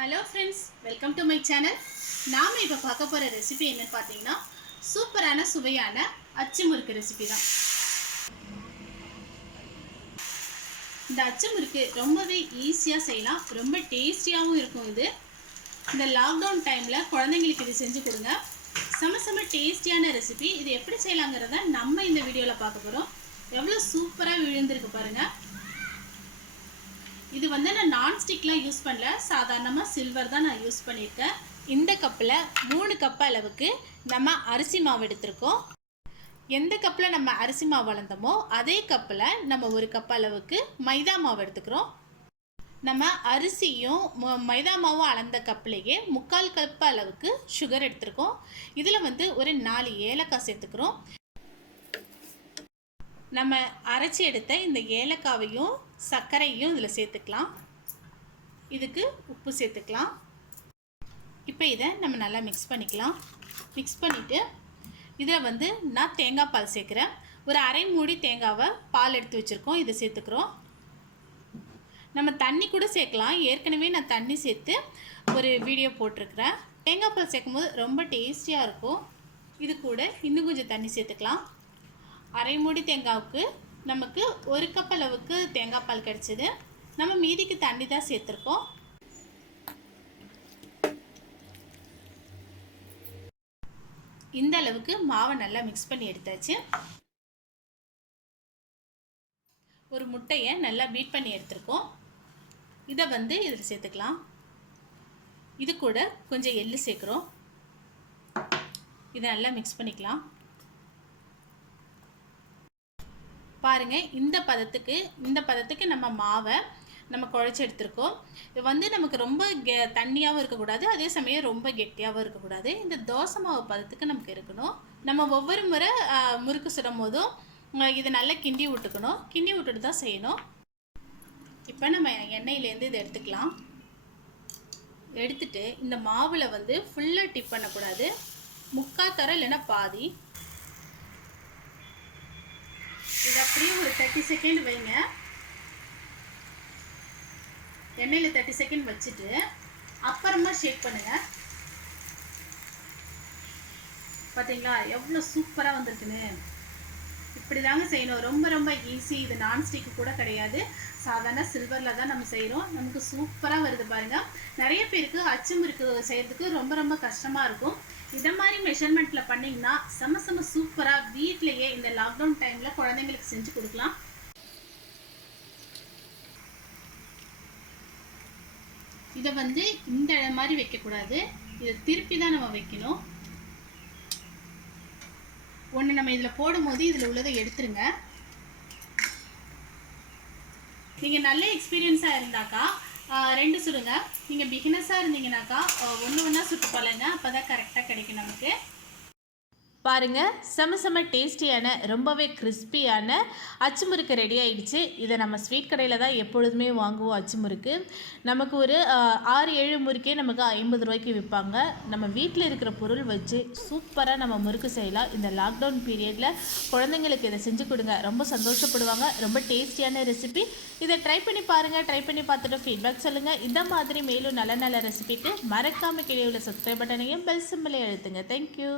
Hello friends welcome to my channel நாம் இப்போ பார்க்க போகிற ரெசிபி என்னன்னு பார்த்தீங்கன்னா சூப்பரான சுவையான அச்சு முறுக்கு ரெசிபி தான். இந்த அச்சு முறுக்கு ரொம்பவே ஈஸியாக செய்யலாம். ரொம்ப டேஸ்டியாகவும் இருக்கும் இது. இந்த லாக்டவுன் டைமில் குழந்தைங்களுக்கு இது செஞ்சு கொடுங்க. செம செம டேஸ்டியான ரெசிபி இது எப்படி செய்யலாங்கிறத நம்ம இந்த வீடியோவில் பார்க்க போகிறோம் எவ்வளோ சூப்பராக விழுந்திருக்கு பாருங்கள் இது வந்து நான் நான்ஸ்டிக்லாம் யூஸ் பண்ணல. சாதாரணமாக சில்வர் தான் நான் யூஸ் பண்ணியிருக்கேன் இந்த கப்பில் மூணு கப் அளவுக்கு நம்ம அரிசி மாவு எடுத்திருக்கோம். எந்த கப்பில் நம்ம அரிசி மாவு வளர்ந்தோமோ அதே கப்பில் நம்ம ஒரு கப் அளவுக்கு மைதா மாவு எடுத்துக்கிறோம். நம்ம அரிசியும் மைதா மாவும் அளந்த கப்லேயே முக்கால் கப் அளவுக்கு சுகர் எடுத்துருக்கோம். இதில் வந்து ஒரு நாலு ஏலக்காய் சேர்த்துக்கிறோம். நம்ம அரைச்சி எடுத்த இந்த ஏலக்காவையும் சர்க்கரையும் இதில் சேர்த்துக்கலாம். இதுக்கு உப்பு சேர்த்துக்கலாம். இப்போ இதை நம்ம நல்லா மிக்ஸ் பண்ணிக்கலாம். மிக்ஸ் பண்ணிவிட்டு இதில் வந்து நான் தேங்காய் பால் சேர்க்குறேன். ஒரு அரை மூடி தேங்காவை பால் எடுத்து வச்சுருக்கோம். இதை சேர்த்துக்கிறோம். நம்ம தண்ணி கூட சேர்க்கலாம். ஏற்கனவே நான் தண்ணி சேர்த்து ஒரு வீடியோ போட்டிருக்கிறேன். தேங்காய் பால் சேர்க்கும்போது ரொம்ப டேஸ்டியாக இருக்கும். இது கூட இன்னும் கொஞ்சம் தண்ணி சேர்த்துக்கலாம். அரைமுடி தேங்காவுக்கு நமக்கு ஒரு கப் அளவுக்கு தேங்காய் பால் கிடச்சிது. நம்ம மீதிக்கு தண்ணி தான் சேர்த்துருக்கோம். இந்த அளவுக்கு மாவை நல்லா மிக்ஸ் பண்ணி எடுத்தாச்சு. ஒரு முட்டையை நல்லா பீட் பண்ணி எடுத்துருக்கோம். இதை வந்து இதில் சேர்த்துக்கலாம். இது கூட கொஞ்சம் எள்ளு சேர்க்குறோம். இதை நல்லா மிக்ஸ் பண்ணிக்கலாம். பாருங்க இந்த பதத்துக்கு இந்த பதத்துக்கு நம்ம மாவை நம்ம குழச்சி எடுத்திருக்கோம். இது வந்து நமக்கு ரொம்ப கெ தண்ணியாகவும் இருக்கக்கூடாது அதே சமயம் ரொம்ப கெட்டியாகவும் இருக்கக்கூடாது. இந்த தோசை மாவு பதத்துக்கு நமக்கு இருக்கணும். நம்ம ஒவ்வொரு முறை முறுக்கு சுடும் போதும் இதை நல்லா கிண்டி விட்டுக்கணும். கிண்டி விட்டுட்டு தான் செய்யணும். இப்போ நம்ம எண்ணெயிலேருந்து இதை எடுத்துக்கலாம். எடுத்துட்டு இந்த மாவில் வந்து ஃபுல்லாக டிப் பண்ணக்கூடாது. முக்கால் தரம் இல்லைன்னா பாதி இது அப்படியே ஒரு தேர்ட்டி செகண்ட் வைங்க. எண்ணெயில் தேர்ட்டி செகண்ட் வச்சுட்டு அப்புறமா ஷேக் பண்ணுங்க. பார்த்தீங்களா எவ்வளோ சூப்பராக வந்திருக்குன்னு. இப்படி தாங்க செய்யணும். ரொம்ப ரொம்ப ஈஸி இது நான்ஸ்டிக்கு கூட கிடையாது. சாதாரண சில்வரில் தான் நம்ம செய்கிறோம் நமக்கு சூப்பராக வருது பாருங்க. நிறைய பேருக்கு அச்சம் இருக்கு. செய்கிறதுக்கு ரொம்ப ரொம்ப கஷ்டமாக இருக்கும். இதை மாதிரி மெஷர்மெண்ட்டில் பண்ணிங்கன்னா செம செம சூப்பராக வீட்லேயே இந்த லாக்டவுன் டைமில் குழந்தைங்களுக்கு செஞ்சு கொடுக்கலாம். இதை வந்து இந்த மாதிரி வைக்கக்கூடாது. இதை திருப்பி தான் நம்ம வைக்கணும். ஒன்று நம்ம இதில் போடும்போது இதில் உள்ளதை எடுத்துருங்க. நீங்கள் நல்ல எக்ஸ்பீரியன்ஸாக இருந்தாக்கா ரெண்டு சுடுங்க. நீங்கள் பிகினஸாக இருந்தீங்கனாக்கா ஒன்று ஒன்றா சுட்டு பழங்க அப்போ தான் கரெக்டாக கிடைக்கும் நமக்கு. பாருங்கள் செம செம டேஸ்டியான ரொம்பவே கிறிஸ்பியான அச்சுமுறுக்கு ரெடி ஆயிடுச்சு. இதை நம்ம ஸ்வீட் கடையில் தான் எப்பொழுதுமே வாங்குவோம் அச்சுமுறுக்கு நமக்கு ஒரு ஆறு ஏழு முறுக்கே நமக்கு ஐம்பது ரூபாய்க்கு விற்பாங்க. நம்ம வீட்டில் இருக்கிற பொருள் வச்சு சூப்பராக நம்ம முறுக்கு செய்யலாம். இந்த லாக்டவுன் பீரியடில் குழந்தைங்களுக்கு இதை செஞ்சு கொடுங்க. ரொம்ப சந்தோஷப்படுவாங்க. ரொம்ப டேஸ்டியான ரெசிபி இதை ட்ரை பண்ணி பாருங்கள் ட்ரை பண்ணி பார்த்துட்டு ஃபீட்பேக் சொல்லுங்கள் இந்த மாதிரி மேலும் நல்ல நல்ல ரெசிபிக்கு மறக்காமல் கிடையாது உள்ள சப்ஸ்கிரைப் பட்டனையும் பெல் சிம்பிளை எழுத்துங்க தேங்க்யூ